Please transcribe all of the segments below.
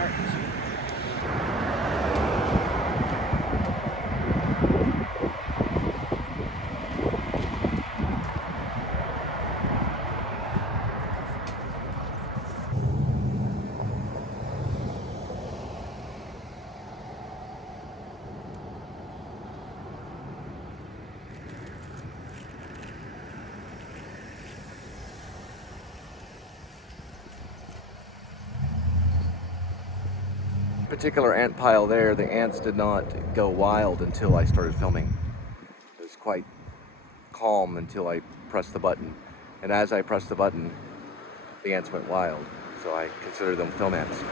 start. Particular ant pile there, the ants did not go wild until I started filming. It was quite calm until I pressed the button. And as I pressed the button, the ants went wild. So I consider them film ants.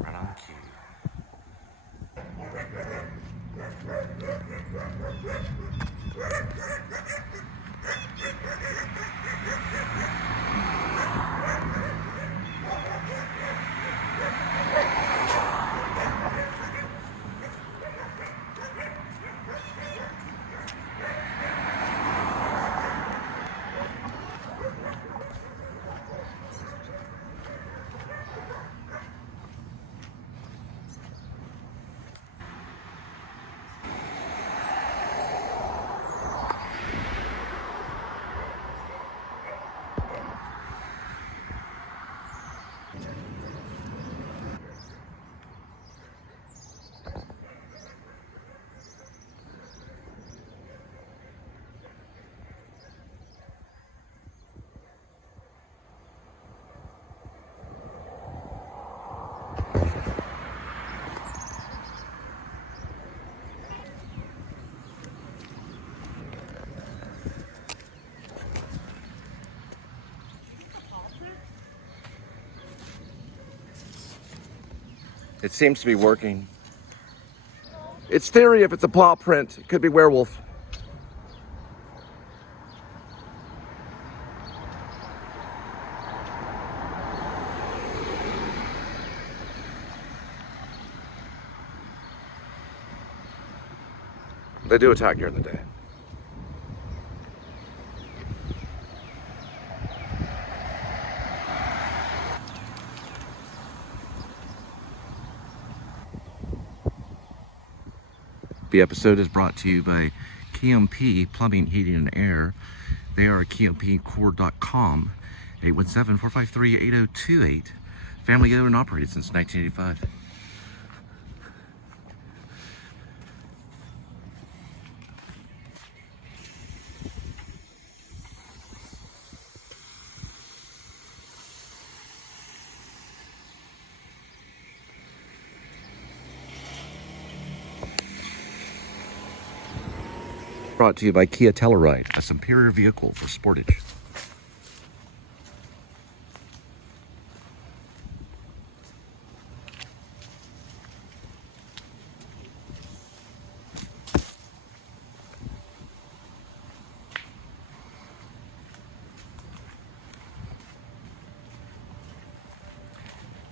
Right on cue. It seems to be working. It's theory if it's a paw print. It could be werewolf. They do attack during the day. The episode is brought to you by KMP Plumbing, Heating, and Air. They are at kmpcore.com, 817-453-8028. Family owned and operated since 1985. Brought to you by Kia Telluride, a superior vehicle for sportage.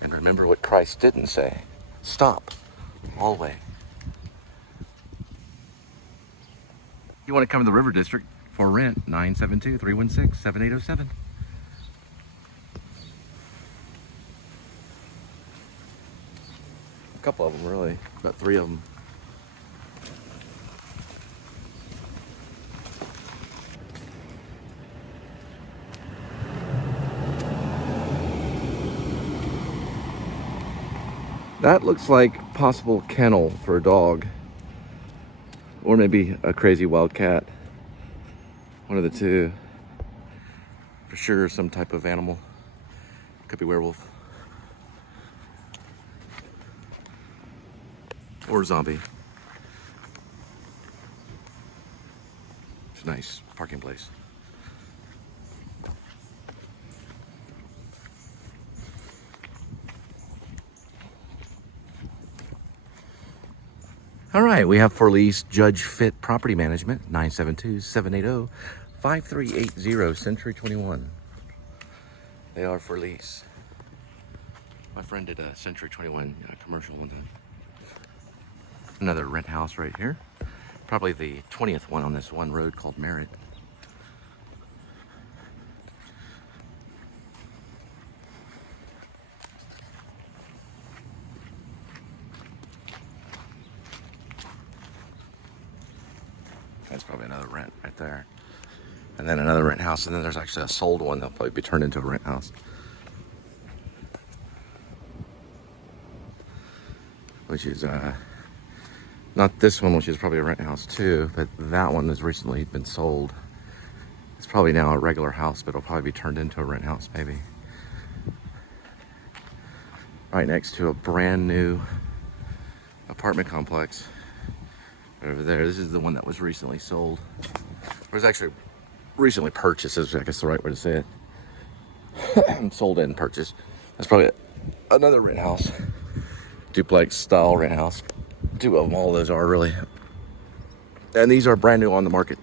And remember what Christ didn't say. Stop. Always. You want to come to the River District for rent, 972-316-7807. A couple of them, really. About 3 of them. That looks like possible kennel for a dog. Or maybe a crazy wild cat. One of the two. For sure, some type of animal. Could be werewolf. Or zombie. It's a nice parking place. All right, we have for lease Judge Fit Property Management, 972-780-5380, Century 21. They are for lease. My friend did a Century 21 commercial one time. Another rent house right here. Probably the 20th one on this one road called Merritt. That's probably another rent right there. And then another rent house, and then there's actually a sold one that'll probably be turned into a rent house. Which is not this one, which is probably a rent house too, but that one has recently been sold. It's probably now a regular house, but it'll probably be turned into a rent house maybe. Right next to a brand new apartment complex. Over there, this is the one that was recently sold. It was actually recently purchased, is I guess the right way to say it. Sold and purchased. That's probably another rent house. Duplex style rent house. Two of them, all of those are really. And these are brand new on the market.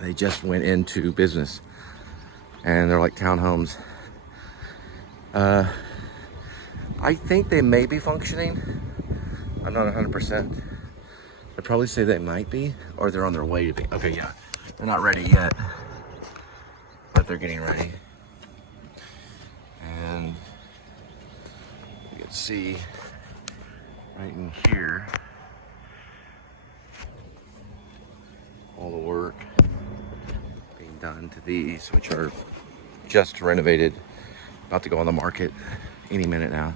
They just went into business. And they're like townhomes. I think they may be functioning. I'm not 100%. I'd probably say they might be, or they're on their way to be. Okay, yeah. They're not ready yet, but they're getting ready. And you can see right in here all the work being done to these, which are just renovated, about to go on the market any minute now.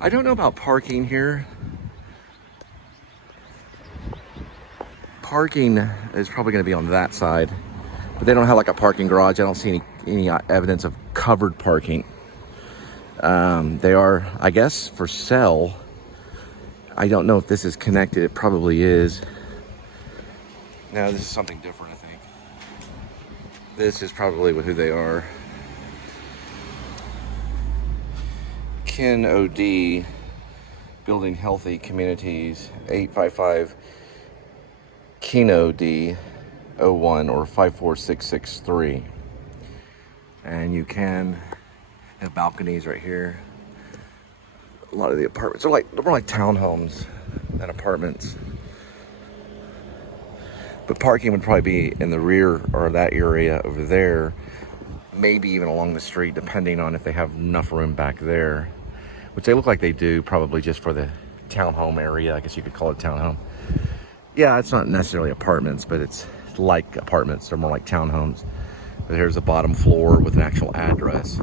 I don't know about parking here. Parking is probably going to be on that side, but they don't have like a parking garage. I don't see any evidence of covered parking. They are, I guess, for sale. I don't know if this is connected. It probably is. No, this is something different, I think. This is probably who they are. Ken OD, Building Healthy Communities, 855 Keno D 01 or 54663. And you can have balconies right here. A lot of the apartments are they're more like townhomes than apartments. But parking would probably be in the rear or that area over there, maybe even along the street, depending on if they have enough room back there, which they look like they do, probably just for the townhome area. I guess you could call it townhome. Yeah, it's not necessarily apartments, but it's like apartments. They're more like townhomes. But here's the bottom floor with an actual address.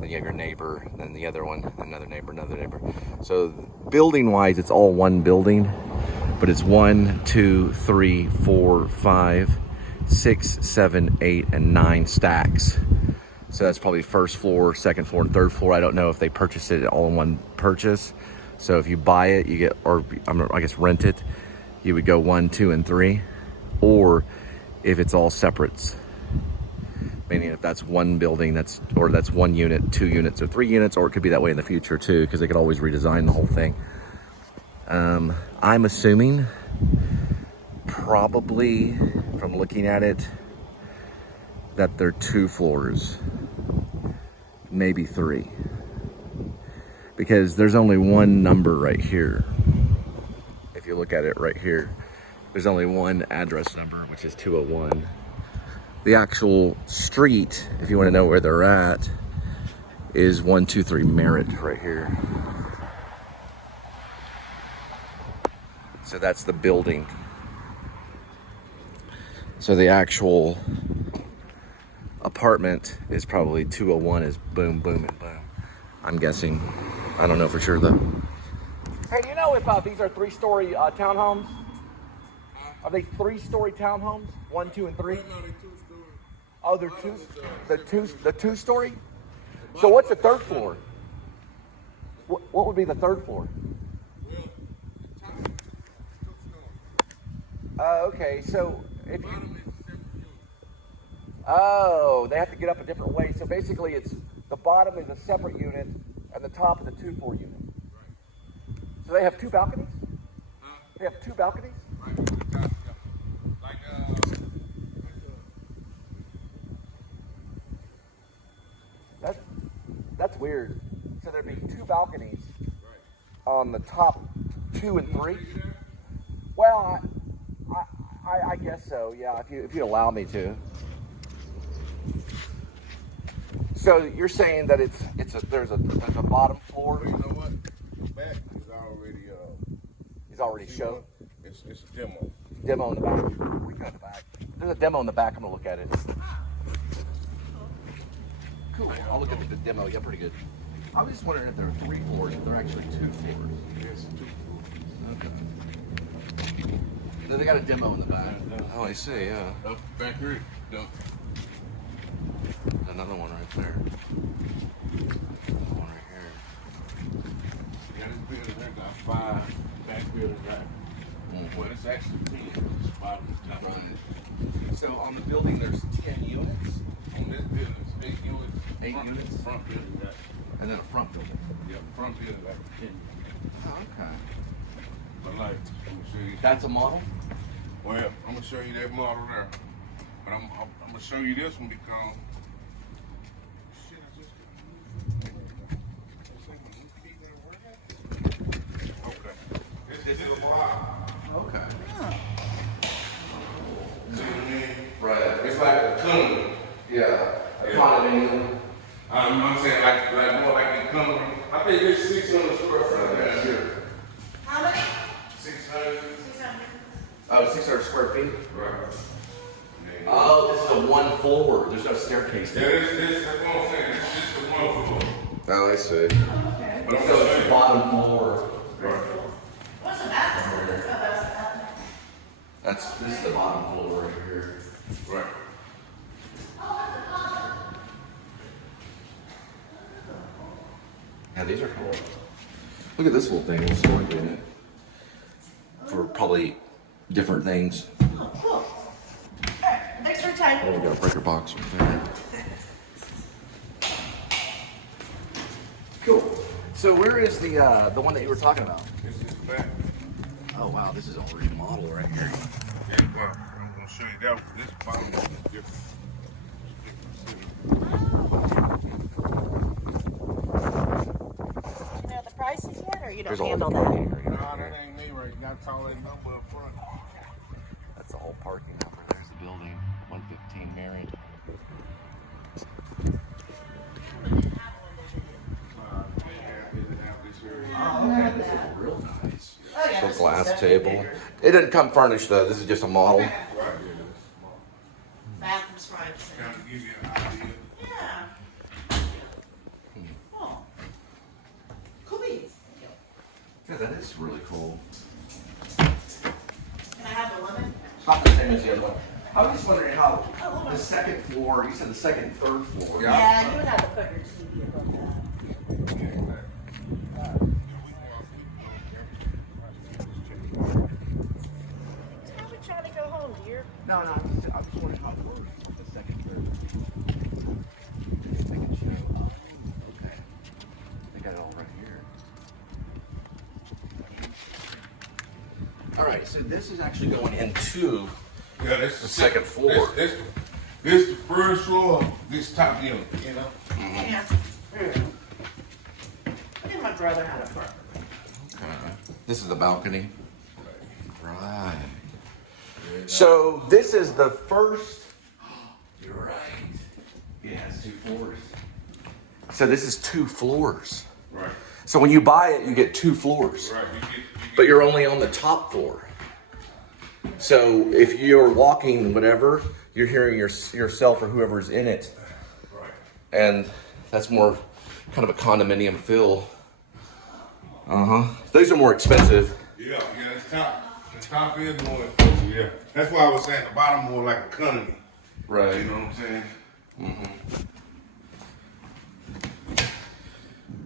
Then you have your neighbor, then the other one, another neighbor, another neighbor. So building-wise, it's all one building, but it's 1, 2, 3, 4, 5, 6, 7, 8, and 9 stacks. So that's probably first floor, second floor, and third floor. I don't know if they purchased it all in one purchase. So if you buy it, you get, or I guess rent it, you would go 1, 2, and 3, or if it's all separates, meaning if that's one building, that's one unit, 2 units, or 3 units, or it could be that way in the future too, because they could always redesign the whole thing. I'm assuming probably from looking at it that they're 2 floors, maybe 3, because there's only one number right here. If you look at it right here, there's only one address number, which is 201. The actual street, if you want to know where they're at, is 123 Merritt right here. So that's the building. So the actual apartment is probably 201 is boom, boom, and boom. I'm guessing. I don't know for sure though. Hey, do you know if these are 3-story townhomes? Are they 3-story townhomes? 1, 2, and 3? No, they're 2-story. Oh, they're two. The 2-story. So what's the third floor? What would be the third floor? Well, the top is 2-story. Okay, so if you. Bottom is a separate unit. Oh, they have to get up a different way. So basically, it's the bottom is a separate unit, and the top is a 2-floor unit. Right. So they have 2 balconies. Huh? They have 2 balconies. Right. The top, yeah. Like, That's weird. So there'd be 2 balconies right. on the top 2 and 3. See there? Well, I guess so. Yeah, if you allow me to. So you're saying that there's a bottom floor. You know what? The back is already He's already shown. It's a demo. Demo in the back. We go in the back. There's a demo in the back. I'm gonna look at it. Cool. I'll look at the demo. Yeah, pretty good. I was just wondering if there are 3 floors, but they're actually 2 floors. Yes, 2 floors. Okay. Then they got a demo in the back. Oh, I see. Yeah. Up back here. Dump. There's another one right there. Another one right here. Yeah, this building there got 5 back buildings right. Well, it's actually 10. It's bottom to top. Right. So on the building, there's 10 units. On this building, it's 8 units. 8 units? Front building got. And then a front building. Yeah, front building got 10. Oh, okay. But like, let me show you. That's a model? Well, I'm gonna show you that model there. But I'm gonna show you this one because. Shit, I just. Okay. This is a block. Okay. See what I mean? Right. It's like a tunnel. Yeah. A condominium. I'm saying like more like a tunnel. I think it's 600 square foot down here. How much? 600. 600. Oh, 600 square feet? Right. Oh, this is a 1 floor. There's no staircase Yeah, there. that's what I'm saying. It's just the 1 floor. Oh, I see. Okay. But I'm So it's saying. the bottom floor. Right. What's the bathroom? Oh, that's the bathroom. This is the bottom floor right here. Right. Yeah, these are cool. Look at this little thing, little storage unit. For probably different things. Oh, cool. All right, thanks for your time. Oh, we got a breaker box right there. Cool. So where is the one that you were talking about? This is back. Oh wow, this is a remodel right here. Yeah, I'm gonna show you that. This bottom is different. You know the prices yet, or you don't There's all the handle parking that? right here. No, that ain't me right now. That's all I know up front. That's the whole parking number. There's the building, 115 Marion. Oh, okay. This is real nice. Oh, yeah, So this glass one's definitely table. bigger. It didn't come furnished though. This is just a model. Right, yeah, that's small. Bathroom's probably the same. Kind of give you an idea. Yeah. Oh. Cool beans. Yeah, that is really cool. Can I have the lemon? Not the same as the other one. I was just wondering how Oh, hold on. the second floor, you said the second and third floor. Yeah, you would have to put your TV above that. Probably trying to go home, dear. No, I was just wondering how close the second, third. They can show. Okay. They got it all right here. All right, so this is actually going into Yeah, this is the second floor. This the first floor. This top unit. You know. Yeah. I think my brother had a brother. Okay. This is the balcony. Right. So this is the first. You're right. It has 2 floors. So this is 2 floors. Right. So when you buy it, you get 2 floors. Right. But you're only on the top floor. So if you're walking whatever, you're hearing yourself or whoever's in it. Right. And that's more kind of a condominium feel. These are more expensive. Yeah, the top is more expensive, yeah. That's why I was saying the bottom more like economy. Right. You know what I'm saying?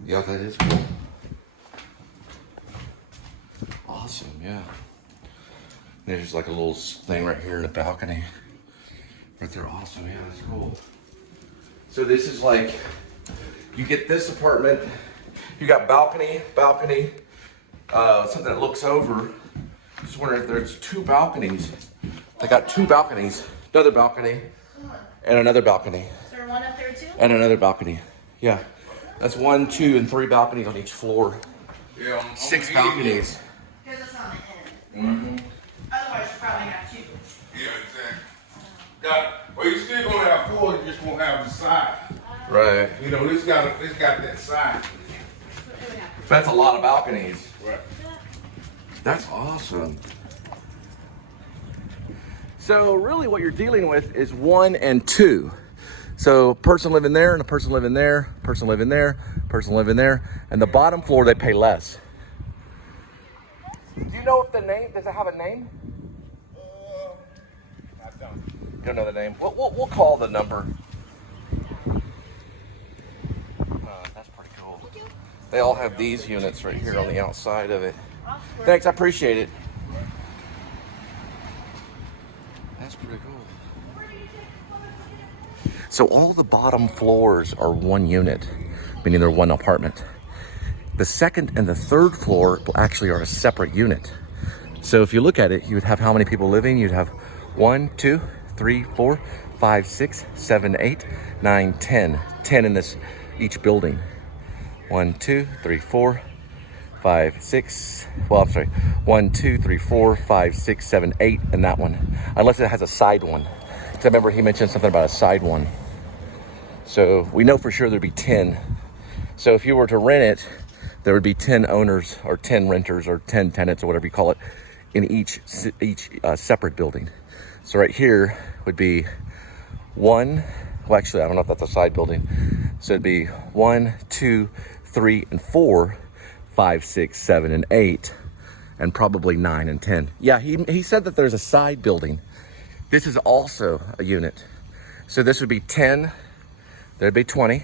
Yeah, that is cool. Awesome, yeah. There's like a little thing right here in the balcony. Right there, awesome, yeah, that's cool. So this is like, you get this apartment, you got balcony, something that looks over. Just wondering if there's 2 balconies. They got 2 balconies, another balcony, and another balcony. Is there one up there too? And another balcony, yeah. That's 1, 2, and 3 balconies on each floor. Yeah, on 6 the balconies. Because it's on the end. Otherwise, you probably have 2. Yeah, exactly. Well, you still gonna have 4, you just won't have the side. Right. You know, this got that side. That's a lot of balconies. Right. That's awesome. So really what you're dealing with is 1 and 2. So person living there and a person living there, person living there, person living there, and the bottom floor they pay less. Do you know if the name, does it have a name? I don't. You don't know the name? We'll call the number. That's pretty cool. They all have these units right here on the outside of it. Thanks, I appreciate it. That's pretty cool. So all the bottom floors are 1 unit, meaning they're 1 apartment. The second and the third floor actually are a separate unit. So if you look at it, you would have how many people living? You'd have 1, 2, 3, 4, 5, 6, 7, 8, 9, 10. 10 in this each building. 1, 2, 3, 4, 5, 6. Well, I'm sorry. 1, 2, 3, 4, 5, 6, 7, 8 in that one. Unless it has a side one. Because I remember he mentioned something about a side one. So we know for sure there'd be 10. So if you were to rent it, there would be 10 owners or 10 renters or 10 tenants or whatever you call it in each separate building. So right here would be 1, well actually I don't know if that's a side building. So it'd be 1, 2, 3, and 4, 5, 6, 7, and 8, and probably 9 and 10. Yeah, he said that there's a side building. This is also a unit. So this would be 10, there'd be 20,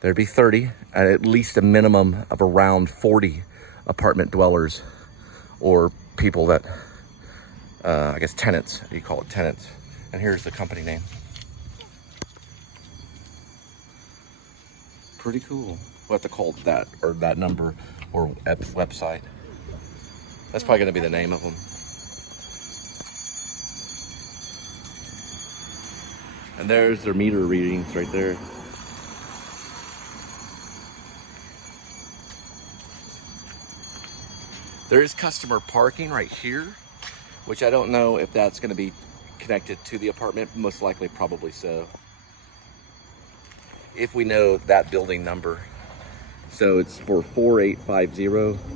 there'd be 30, and at least a minimum of around 40 apartment dwellers or people that, I guess tenants, you call it tenants. And here's the company name. Pretty cool. We'll have to call that, or that number, or website. That's probably gonna be the name of them. And there's their meter readings right there. There is customer parking right here, which I don't know if that's going to be connected to the apartment. Most likely, probably so. If we know that building number. So it's for 4850,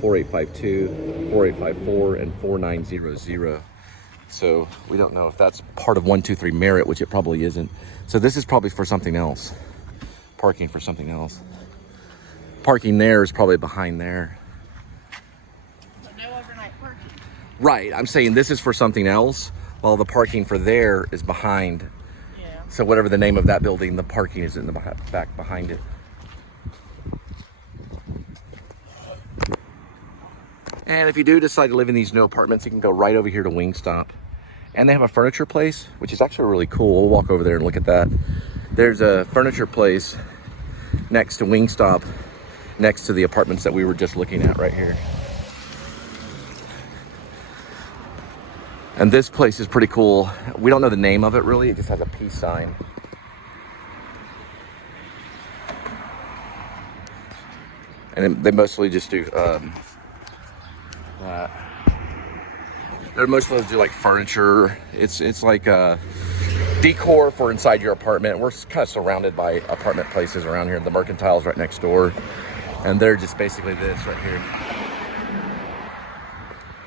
4852, 4854, and 4900. So we don't know if that's part of 123 Merritt, which it probably isn't. So this is probably for something else. Parking for something else. Parking there is probably behind there. So no overnight parking. Right, I'm saying this is for something else, while the parking for there is behind. Yeah. So whatever the name of that building, the parking is in the back behind it. And if you do decide to live in these new apartments, you can go right over here to Wingstop. And they have a furniture place, which is actually really cool. We'll walk over there and look at that. There's a furniture place next to Wingstop, next to the apartments that we were just looking at right here. And this place is pretty cool. We don't know the name of it really. It just has a peace sign. And they mostly just do they're mostly do like furniture. It's like decor for inside your apartment. We're kind of surrounded by apartment places around here. The Mercantile's right next door, and they're just basically this right here.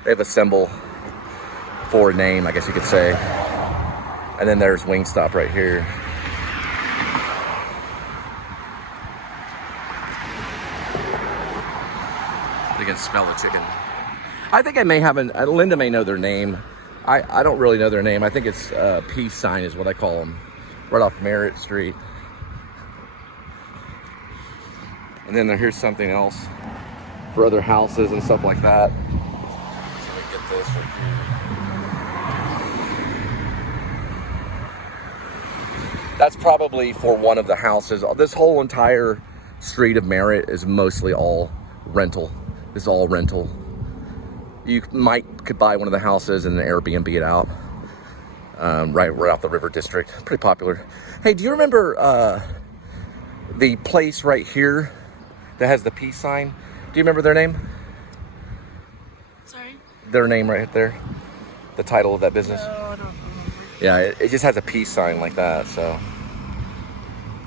They have a symbol for a name, I guess you could say. And then there's Wingstop right here. can smell the chicken. I think I may have Linda may know their name. I don't really know their name. I think it's Peace Sign is what I call them. Right off Merritt Street. And then here's something else for other houses and stuff like that. So we get this right here. That's probably for one of the houses. This whole entire street of Merritt is mostly all rental. It's all rental. You could buy one of the houses and then Airbnb it out. Right off the River District. Pretty popular. Hey, do you remember the place right here that has the peace sign? Do you remember their name? Sorry? Their name right there. The title of that business. No, I don't remember. Yeah, it just has a peace sign like that, so.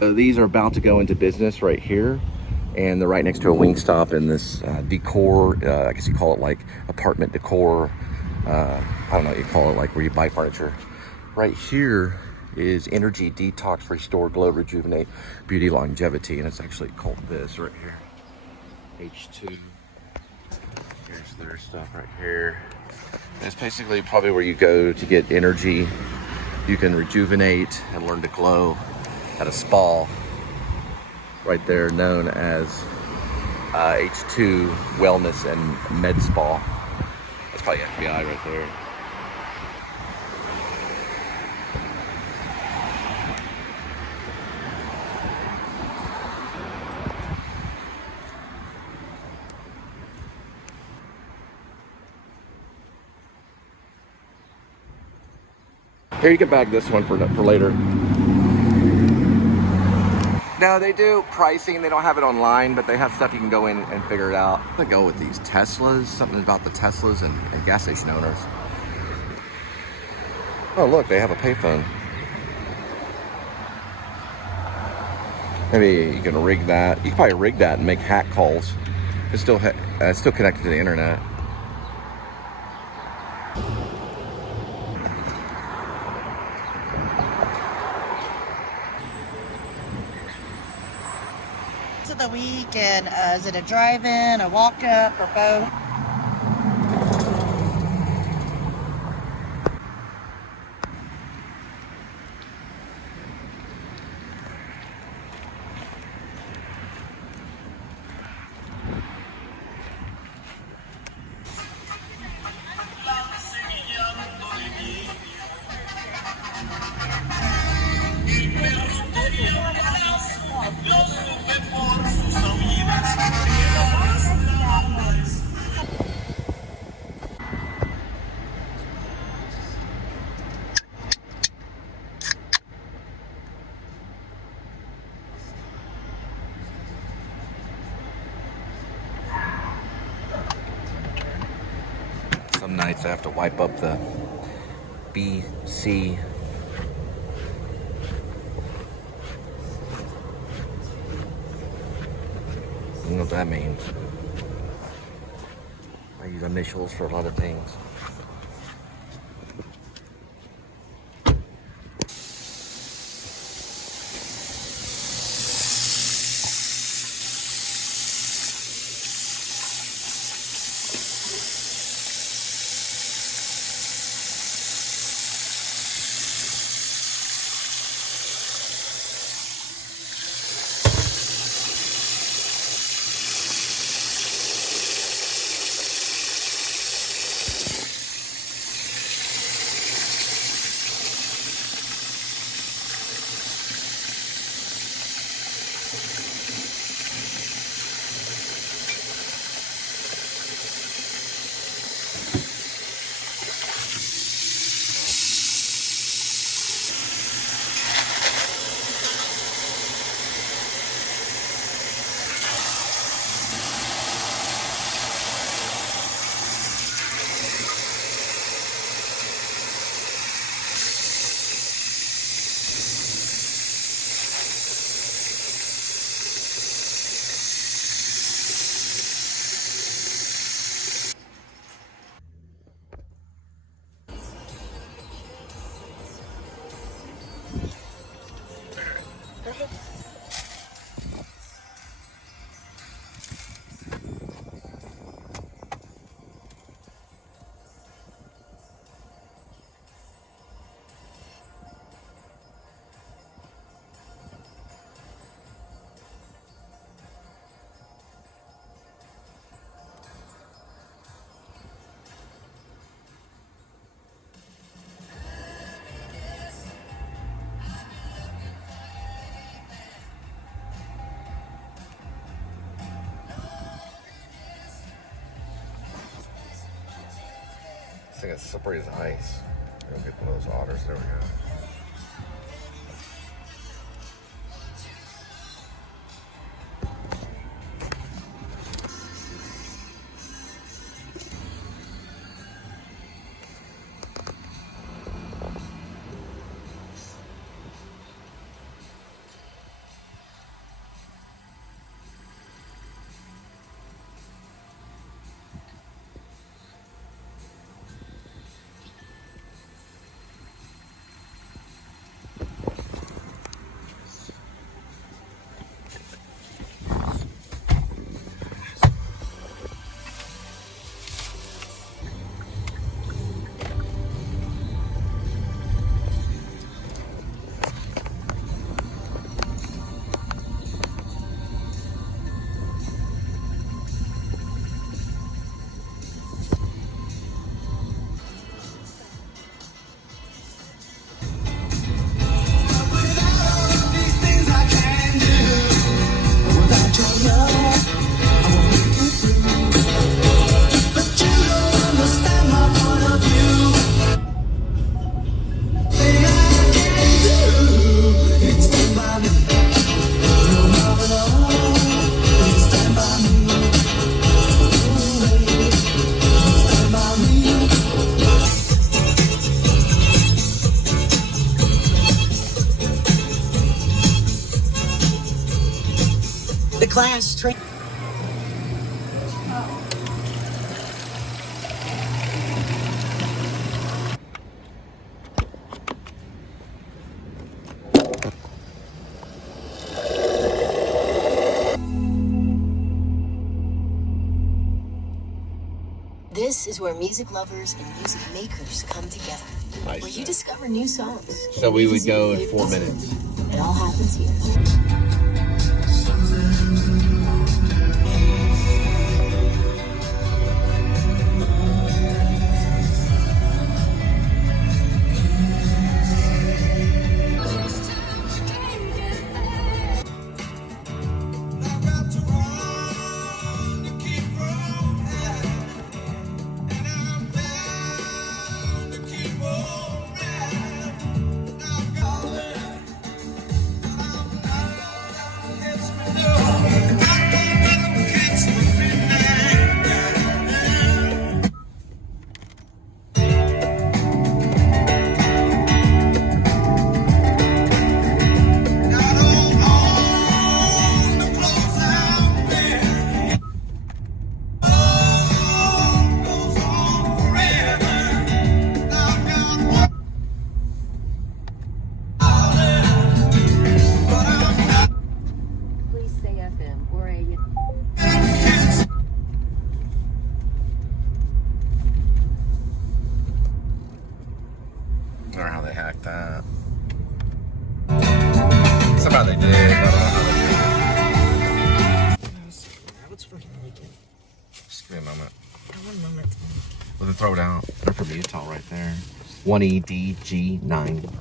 These are about to go into business right here, and they're right next to a Wingstop in this decor, I guess you call it like apartment decor. I don't know what you call it, like where you buy furniture. Right here is Energy Detox, Restore, Glow, Rejuvenate, Beauty, Longevity, and it's actually called this right here. H2. Here's their stuff right here. And it's basically probably where you go to get energy. You can rejuvenate and learn to glow at a spa right there known as H2 Wellness and Med Spa. That's probably FBI right there. Here, you can bag this one for later. No, they do pricing. They don't have it online, but they have stuff you can go in and figure it out. I'm gonna go with these Teslas. Something about the Teslas and gas station owners. Oh, look, they have a payphone. Maybe you can rig that. You can probably rig that and make hack calls. It's still connected to the internet. Of the week, and is it a drive-in, a walk-up, or both? Some nights I have to wipe up the BC. I don't know what that means. I use initials for a lot of things. thing is slippery as ice. Go get one of those otters. There we go. Class train. This is where music lovers and music makers come together. Where you discover new songs. So we would go in 4 minutes. It all happens here. I don't know how they hacked that. Somehow they did. I don't know how they did. Let's freaking make it. Just give me a moment. One moment. Let me throw it out. They're from Utah right there. 1EDG9.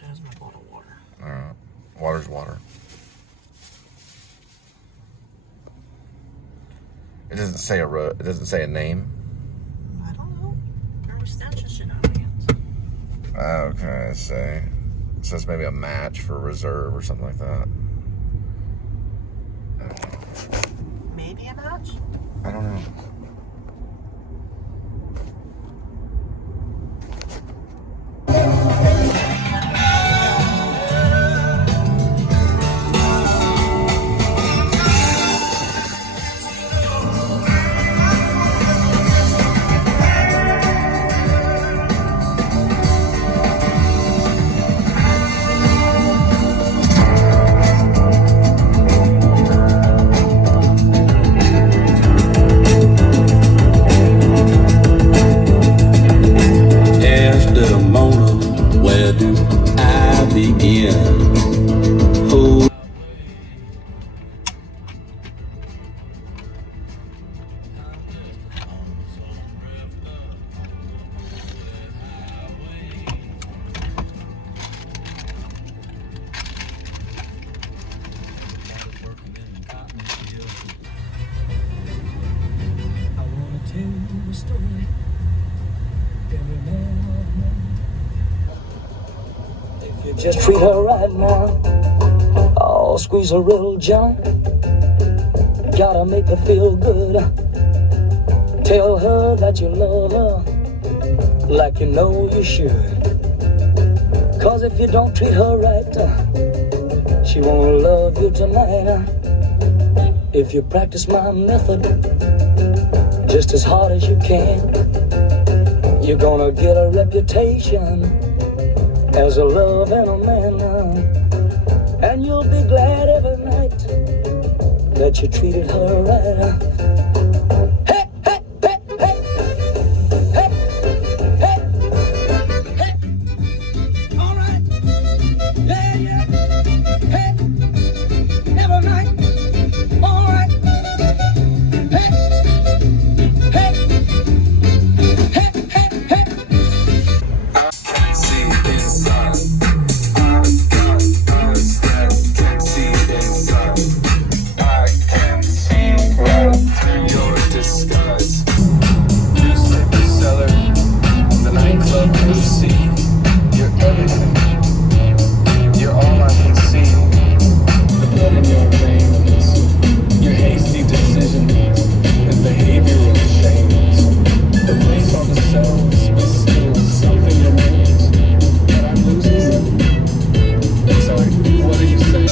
There's my bottle of water. Alright. Water's water. It doesn't say it doesn't say a name. I don't know. Are we snatching shit out of hands? Okay, I see. It says maybe a match for reserve or something like that. Maybe a match? I don't know. Just treat her right now. Oh, squeeze her real gentle. Gotta make her feel good. Tell her that you love her like you know you should. Cause if you don't treat her right, she won't love you tonight. If you practice my method just as hard as you can, you're gonna get a reputation as a love and a man. And you'll be glad every night that you treated her right. Hey, hey, hey, hey, hey, hey, hey. All right. Yeah, yeah. Hey, every night. All right. Hey, hey, hey, hey, hey. Can't see inside. I got eyes that can't see inside. I can see right through your disguise. Newspaper seller, the nightclub MC. You're everything. You're all I can see. The blood in your veins. Your hasty decisions and behavioral change. The place on the shelves, but still something remains. But I'm losing them. Sorry, what are you saying?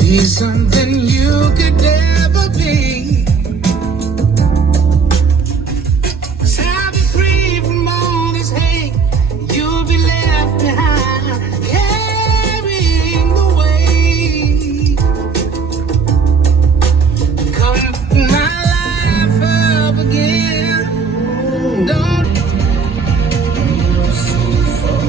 Be something you could never be. 'Cause I'll be free from all this hate. You'll be left behind, carrying the weight. Come pick my life up again. Don't go so far.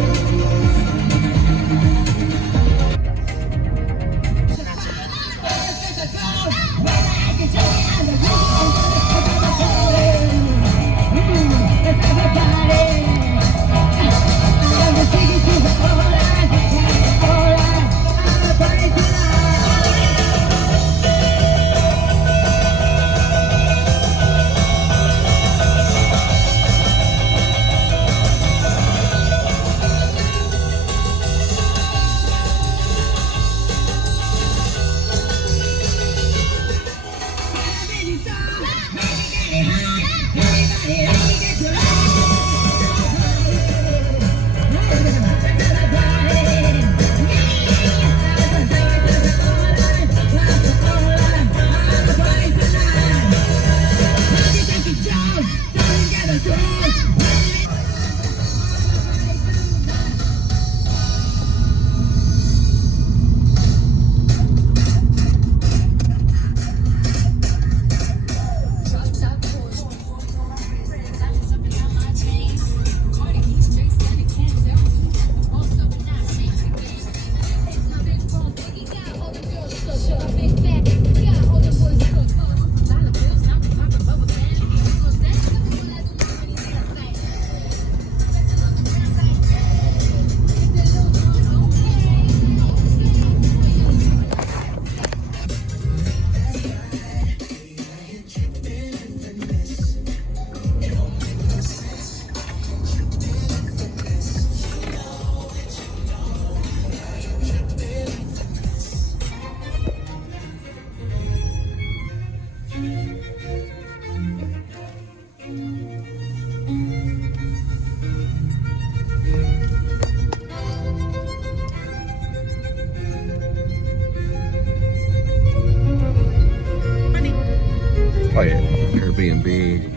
Probably Airbnb.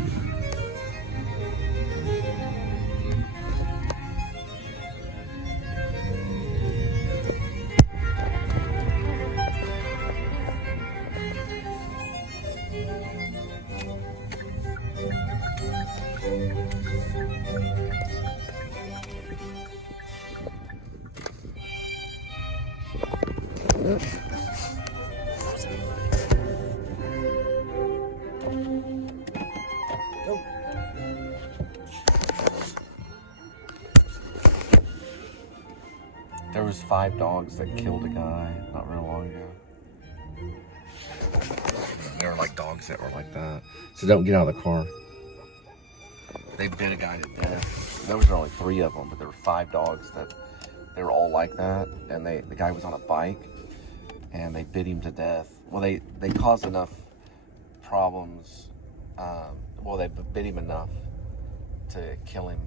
There was 5 dogs that killed a guy not real long ago. There were like dogs that were like that. So don't get out of the car. They bit a guy to death. There was only 3 of them, but there were 5 dogs that they were all like that. And the guy was on a bike, and they bit him to death. Well, they caused enough problems. Well, they bit him enough to kill him.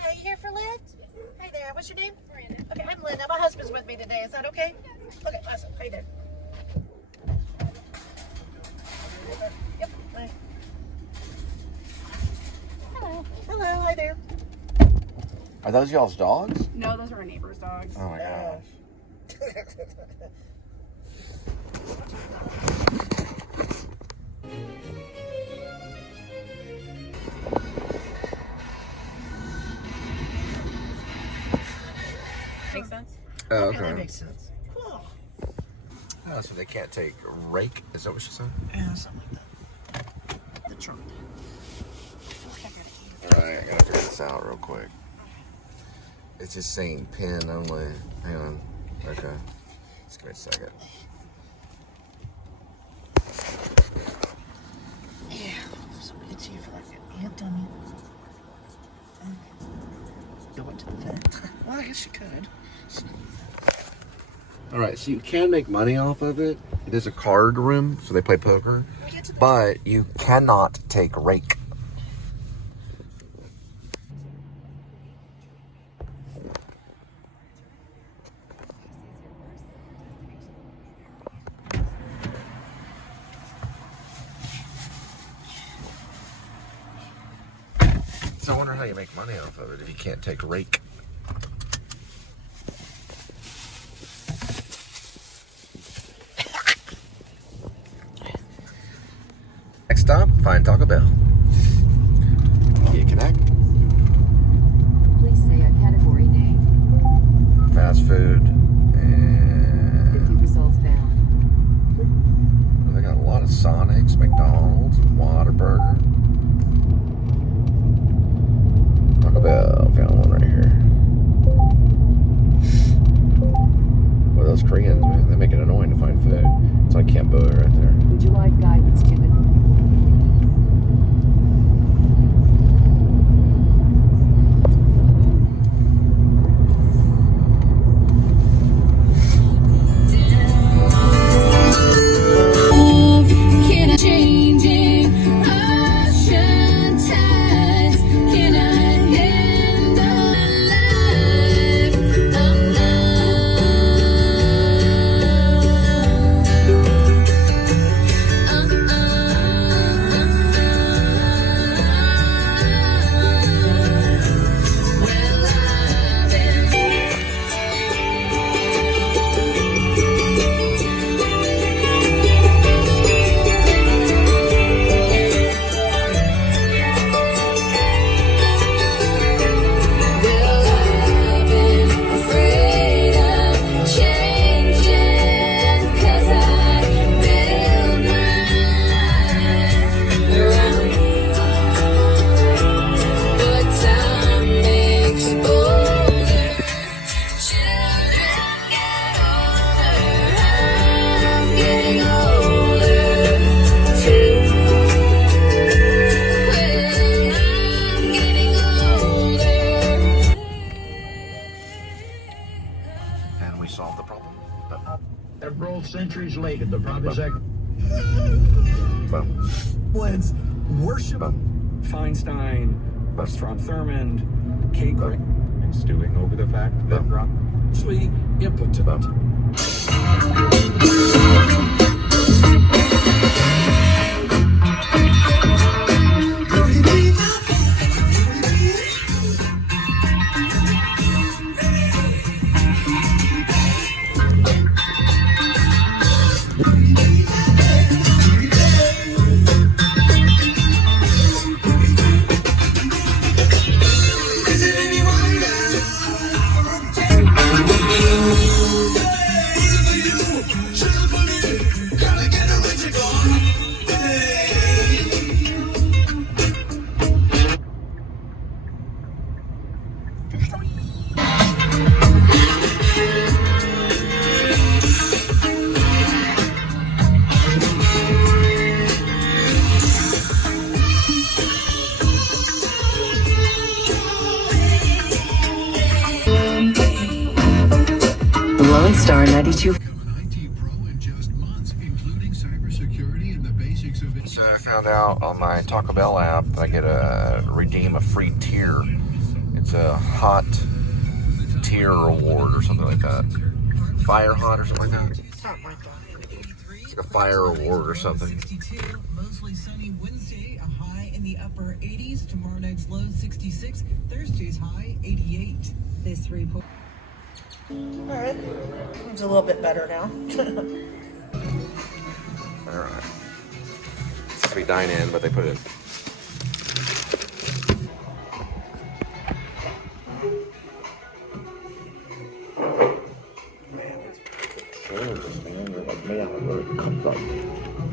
Hi, you here for Lift? Hi there, what's your name? Miranda. Okay, I'm Linda. My husband's with me today. Is that okay? Okay, awesome. Hi there. Yep, bye. Hello. Hello, hi there. Are those y'all's dogs? No, those are our neighbor's dogs. Oh my gosh. Makes sense? Oh, Okay, that okay. makes sense. Cool. Oh, so they can't take rake? Is that what she said? Yeah, something like that. The trunk. Alright, I gotta figure this out real quick. It's just saying pin only. Hang on. Okay. Just give me a second. Yeah, so it's here for like an ant dummy. Go into the vet. Well, I guess you could. Alright, so you can make money off of it. It is a card room, so they play poker. But you cannot take rake. So I wonder how you make money off of it if you can't take rake. Next stop, find Taco Bell. Can you connect? Please say a category name. Fast food and 50 results found. they got a lot of Sonics, McDonald's, Whataburger. Taco Bell, found one right here. Boy, those Koreans, man, they make it annoying to find food. It's like Cambodia right there. Would you like guidance to the... And we solved the problem. Several centuries later, the Provisec Boom. was worship Boom. Feinstein, Strom Thurmond, Kate Grant, and stewing over the fact that Rock actually impotent. I found out on my Taco Bell app that I get a redeem a free tier. It's a hot tier reward or something like that. Fire hot or something like that. Something like that. It's like a fire reward or something. Mostly sunny Wednesday, a high in the upper 80s. Tomorrow night's low 66. Thursday's high 88. This report. All right, it's a little bit better now. All right. It's supposed to be dine in, but they put it. Man, it's curves, man. They're like made out of wood.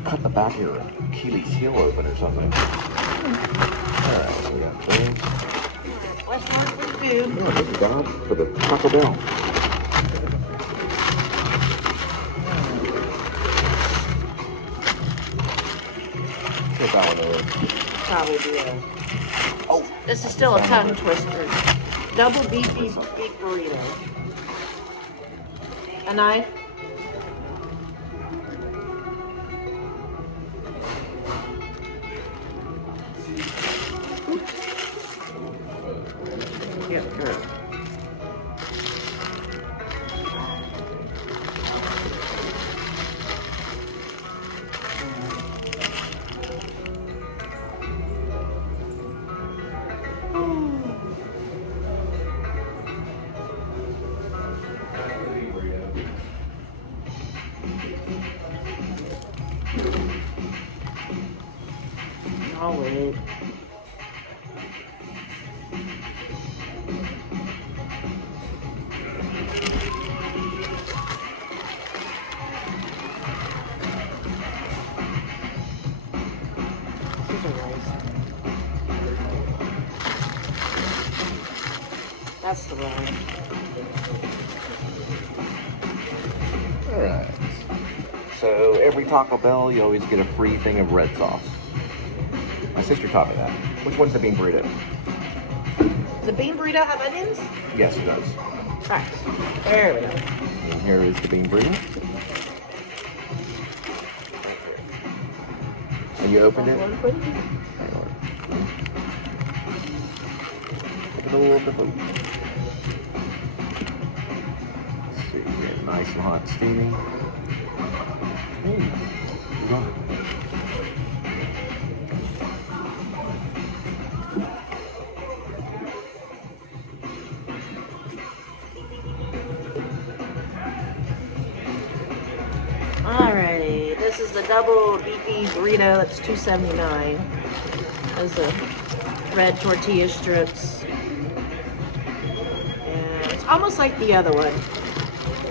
Cut the back of your Achilles heel open or something. All right, so we got those. What's hard for the food? Oh, this is down for the Taco Bell. Put that one over. Probably be a... Oh, this is still a tongue twister. Double beefy beef burrito. A knife? Yeah, good. I'll wait. This is a rice. That's the rice. All right. So every Taco Bell, you always get a free thing of red sauce. My sister taught me that. Which one's the bean burrito? Does the bean burrito have onions? Yes, it does. Right. There we go. And here is the bean burrito. And you opened it? Hang on. Look at the little bit. Let's see here. Nice and hot and steaming. Alrighty, this is the double beefy burrito. That's $2.79. Those the red tortilla strips. And it's almost like the other one.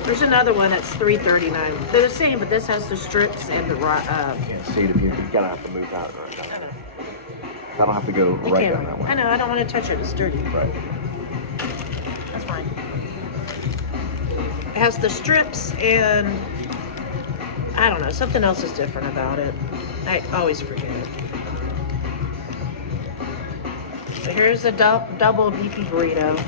There's another one that's $3.39. They're the same, but this has the strips and the Can't see it if you gotta have to move out. Right? I know. That'll have to go right down that way. I know, I don't want to touch it. It's dirty. Right. That's fine. It has the strips and I don't know, something else is different about it. I always forget it. So here's the double beefy burrito.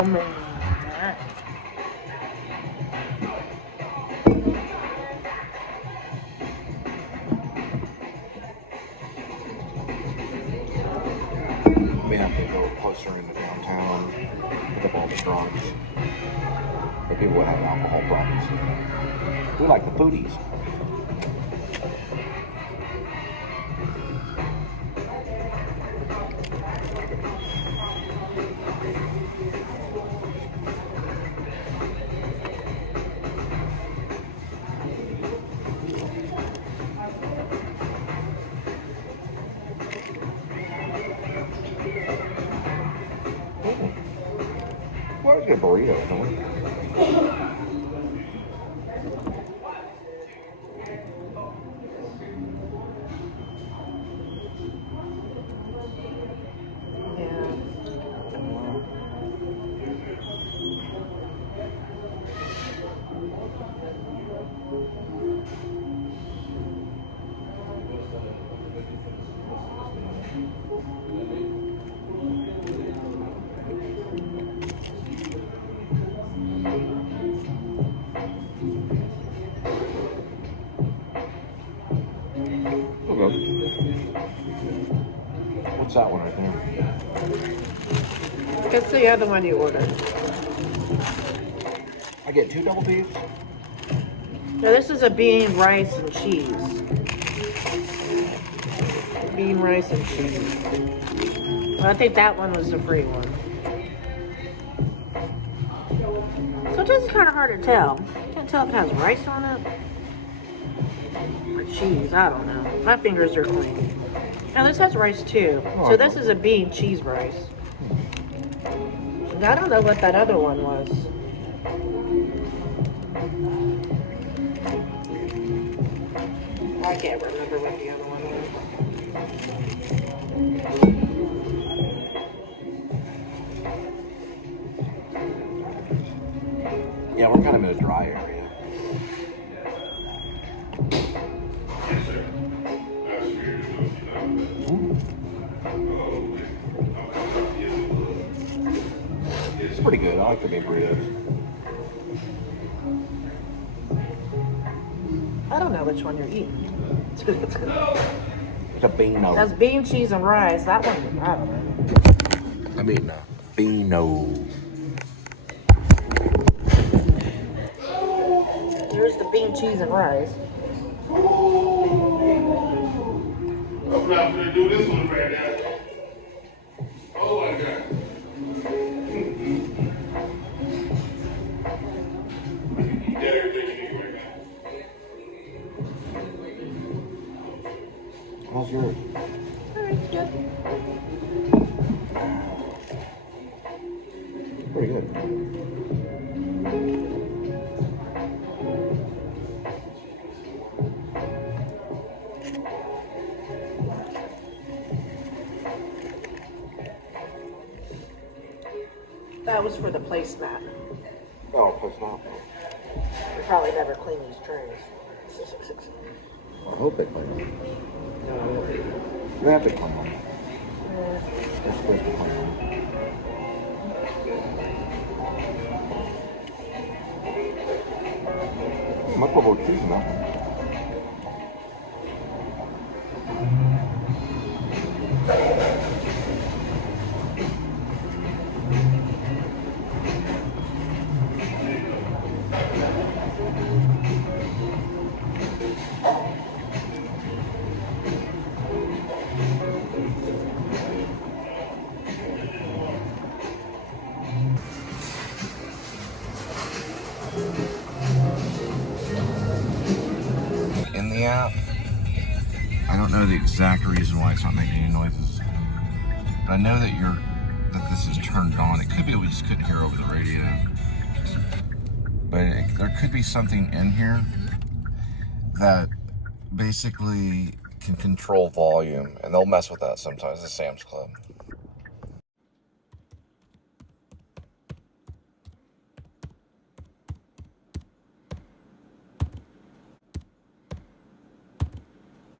Oh man. We have to go closer into downtown, pick up all the drunks, the people that have alcohol problems. We like the foodies. Where's your burrito, Helen? Okay. What's that one right there? It's the other one you ordered. I get 2 double beefs? No, this is a bean, rice, and cheese. Bean, rice, and cheese. Well, I think that one was the free one. Sometimes it's kind of hard to tell. I can't tell if it has rice on it or cheese. I don't know. My fingers are clean. Now this has rice too. So this is a bean cheese rice. I don't know what that other one was. I can't remember what the other one was. Yeah, we're kind of in a dry area. It's pretty good. I like the bean burritos. I don't know which one you're eating. It's a beano. That's bean, cheese, and rice. That one, I don't know. I mean, beano. Here's the bean, cheese, and rice. I'm not gonna do this one right now. Oh my God. You get everything you need right now. How's yours? Alright, good. Pretty good. That was for the placemat. Oh, close enough. We probably never clean these trays. I hope they clean them. They have to clean them. They're supposed to clean them. Might put more cheese in that one. In the app, I don't know the exact reason why it's not making any noises, but I know that this is turned on. It could be we just couldn't hear over the radio, but there could be something in here that basically can control volume, and they'll mess with that sometimes. The Sam's Club.